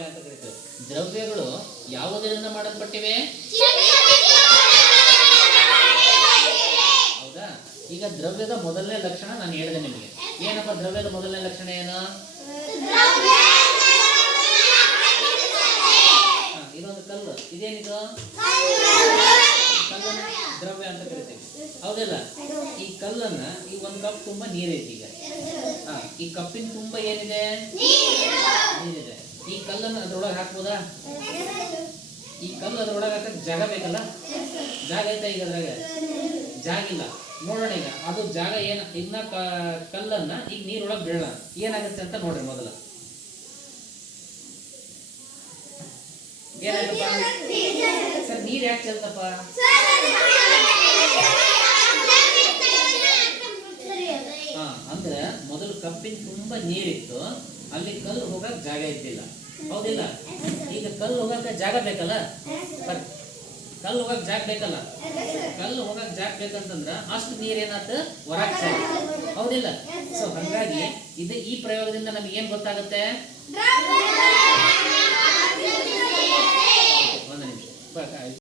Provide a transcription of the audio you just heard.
ದ್ರವ್ಯ ಅಂತ ಕರೀತೇವೆ. ದ್ರವ್ಯಗಳು ಯಾವುದರಿಂದ ಮಾಡಲ್ಪಟ್ಟಿವೆ? ಹೌದಾ? ಈಗ ದ್ರವ್ಯದ ಮೊದಲನೇ ಲಕ್ಷಣ ನಾನು ಹೇಳಿದೆ ನಿಮಗೆ. ಏನಪ್ಪ ದ್ರವ್ಯದ ಮೊದಲನೇ ಲಕ್ಷಣ ಏನು? ಇದೊಂದು ಕಲ್ಲು, ಇದೇನಿದು? ಕಲ್ಲನ್ನು ದ್ರವ್ಯ ಅಂತ ಕರಿತೀವಿ, ಹೌದಲ್ಲ? ಈ ಕಲ್ಲನ್ನ ಈ ಒಂದು ಕಪ್ ತುಂಬಾ ನೀರೈತಿ. ಈಗ ಈ ಕಪ್ಪಿನ ತುಂಬಾ ಏನಿದೆ? ನೀರಿದೆ. ಈ ಕಲ್ಲನ್ನು ಅದ್ರೊಳಗೆ ಹಾಕ್ಬೋದಾ? ಈ ಕಲ್ಲು ಅದ್ರೊಳಗೆ ಹಾಕಕ್ ಜಾಗ ಬೇಕಲ್ಲ? ಜಾಗ ಐತಾ? ಈಗ ಅದ್ರಾಗ ಜಾಗ ಇಲ್ಲ. ನೋಡೋಣ ಈಗ ಅದು ಜಾಗ ಏನ. ಇದನ್ನ ಕಲ್ಲನ್ನ ಈಗ ನೀರೊಳಗೆ ಬೀಳೋಣ, ಏನಾಗುತ್ತೆ ಅಂತ ನೋಡ್ರಿ. ಮೊದಲು ಏನಾಗಪ್ಪ ಸರ್? ನೀರ್ ಯಾಕೆ ಚೆಲ್ತಪ್ಪ? ಅಂದ್ರೆ ಮೊದಲು ಕಪ್ಪಿನ ತುಂಬಾ ನೀರಿತ್ತು, ಅಲ್ಲಿ ಕಲ್ಲು ಹೋಗಕ್ ಜಾಗ ಇದ್ದಿಲ್ಲ, ಹೌದಿಲ್ಲ? ಈಗ ಕಲ್ಲು ಹೋಗಕ್ಕೆ ಜಾಗ ಬೇಕಲ್ಲ? ಕಲ್ಲು ಹೋಗಕ್ ಜಾಗ ಬೇಕಲ್ಲ? ಕಲ್ಲು ಹೋಗಕ್ ಜಾಗ ಬೇಕಂತಂದ್ರ ಅಷ್ಟು ನೀರೇನಾತ ಹೊರಗ್ ಚೆಲ್ಲ, ಹೌದಿಲ್ಲ? ಸೊ ಹಾಗಾಗಿ ಈ ಪ್ರಯೋಗದಿಂದ ನಮ್ಗೆ ಏನ್ ಗೊತ್ತಾಗುತ್ತೆ? ಒಂದು ನಿಮಿಷ.